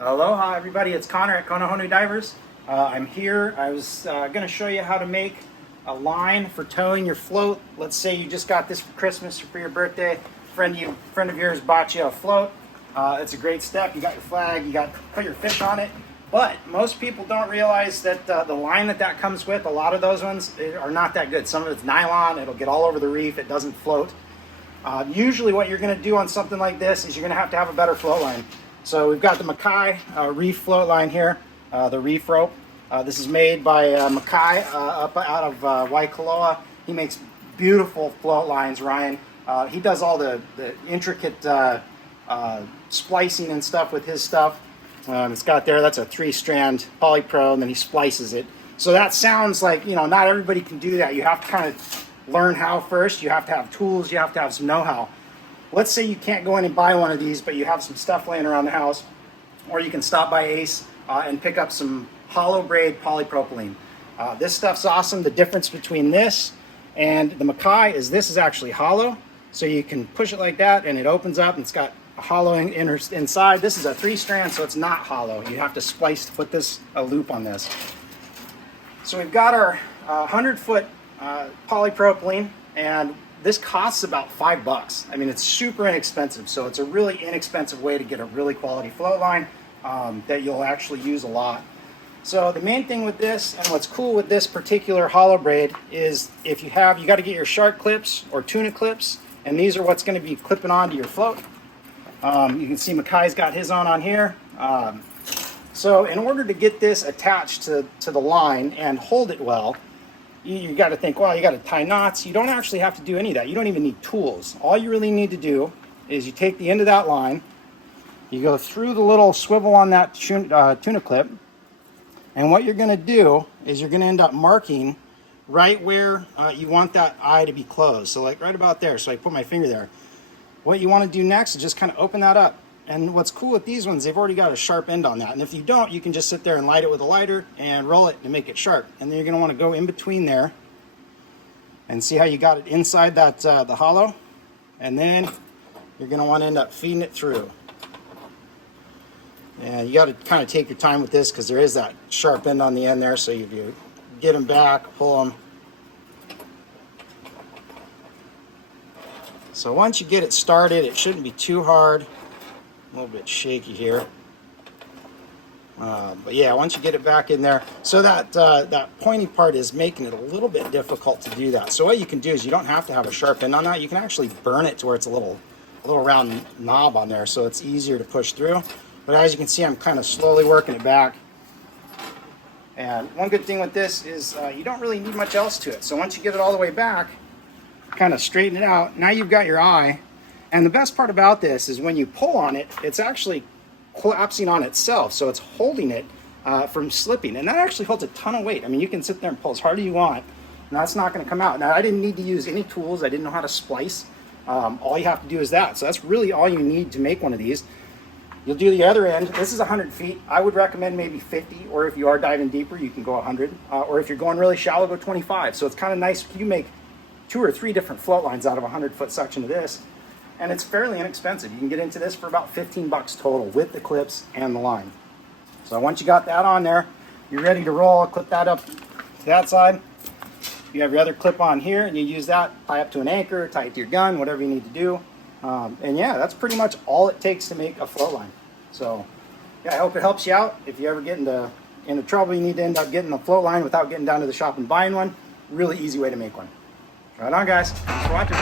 Aloha everybody, it's Connor at Kona Freedivers. I'm here. I was going to show you how to make a line for towing your float. Let's say you just got this for Christmas or for your birthday. Friend of yours bought you a float. It's a great step. You got your flag, put your fish on it. But most people don't realize that the line that comes with, a lot of those ones are not that good. Some of it's nylon, it'll get all over the reef, it doesn't float. Usually what you're going to do on something like this is you're going to have a better float line. So we've got the Makai Reef Floatline here, the Reef Rope. This is made by Makai up out of Waikoloa. He makes beautiful float lines, Ryan. He does all the intricate splicing and stuff with his stuff. It's got there, that's a 3-strand polypro, and then he splices it. So that sounds like, you know, not everybody can do that. You have to kind of learn how first. You have to have tools, you have to have some know-how. Let's say you can't go in and buy one of these, but you have some stuff laying around the house, or you can stop by Ace and pick up some hollow braid polypropylene. This stuff's awesome. The difference between this and the Makai is this is actually hollow, so you can push it like that and it opens up and it's got a hollow inside. This is a 3-strand, so it's not hollow. You have to splice to put a loop on this. So we've got our 100-foot polypropylene, and this costs about $5. I mean, it's super inexpensive, so it's a really inexpensive way to get a really quality float line that you'll actually use a lot. So the main thing with this, and what's cool with this particular hollow braid, is if you got to get your shark clips or tuna clips, and these are what's going to be clipping onto your float. You can see Makai's got his on here. So in order to get this attached to the line and hold it well, you got to think, well, you got to tie knots. You don't actually have to do any of that. You don't even need tools. All you really need to do is you take the end of that line, you go through the little swivel on that tuna clip, and what you're going to do is you're going to end up marking right where you want that eye to be closed. So like right about there. So I put my finger there. What you want to do next is just kind of open that up. And what's cool with these ones, they've already got a sharp end on that. And if you don't, you can just sit there and light it with a lighter and roll it to make it sharp. And then you're going to want to go in between there and see how you got it inside that the hollow. And then you're going to want to end up feeding it through. And you got to kind of take your time with this because there is that sharp end on the end there. So you get them back, pull them. So once you get it started, it shouldn't be too hard. A little bit shaky here, but yeah, once you get it back in there, so that pointy part is making it a little bit difficult to do that. So what you can do is you don't have to have a sharp end on that. You can actually burn it to where it's a little round knob on there, so it's easier to push through. But as you can see, I'm kind of slowly working it back. And one good thing with this is you don't really need much else to it. So once you get it all the way back, kind of straighten it out. Now you've got your eye. And the best part about this is when you pull on it, it's actually collapsing on itself. So it's holding it from slipping. And that actually holds a ton of weight. I mean, you can sit there and pull as hard as you want, and that's not going to come out. Now, I didn't need to use any tools. I didn't know how to splice. All you have to do is that. So that's really all you need to make one of these. You'll do the other end. This is 100 feet. I would recommend maybe 50, or if you are diving deeper, you can go 100. Or if you're going really shallow, go 25. So it's kind of nice. You make 2 or 3 different float lines out of a 100-foot section of this. And it's fairly inexpensive. You can get into this for about $15 total with the clips and the line. So once you got that on there, you're ready to roll. Clip that up to that side. You have your other clip on here, and you use that, tie up to an anchor, tie it to your gun, whatever you need to do. And yeah, that's pretty much all it takes to make a float line. So yeah, I hope it helps you out. If you ever get into trouble, you need to end up getting a float line without getting down to the shop and buying one. Really easy way to make one. Right on, guys. Thanks for watching.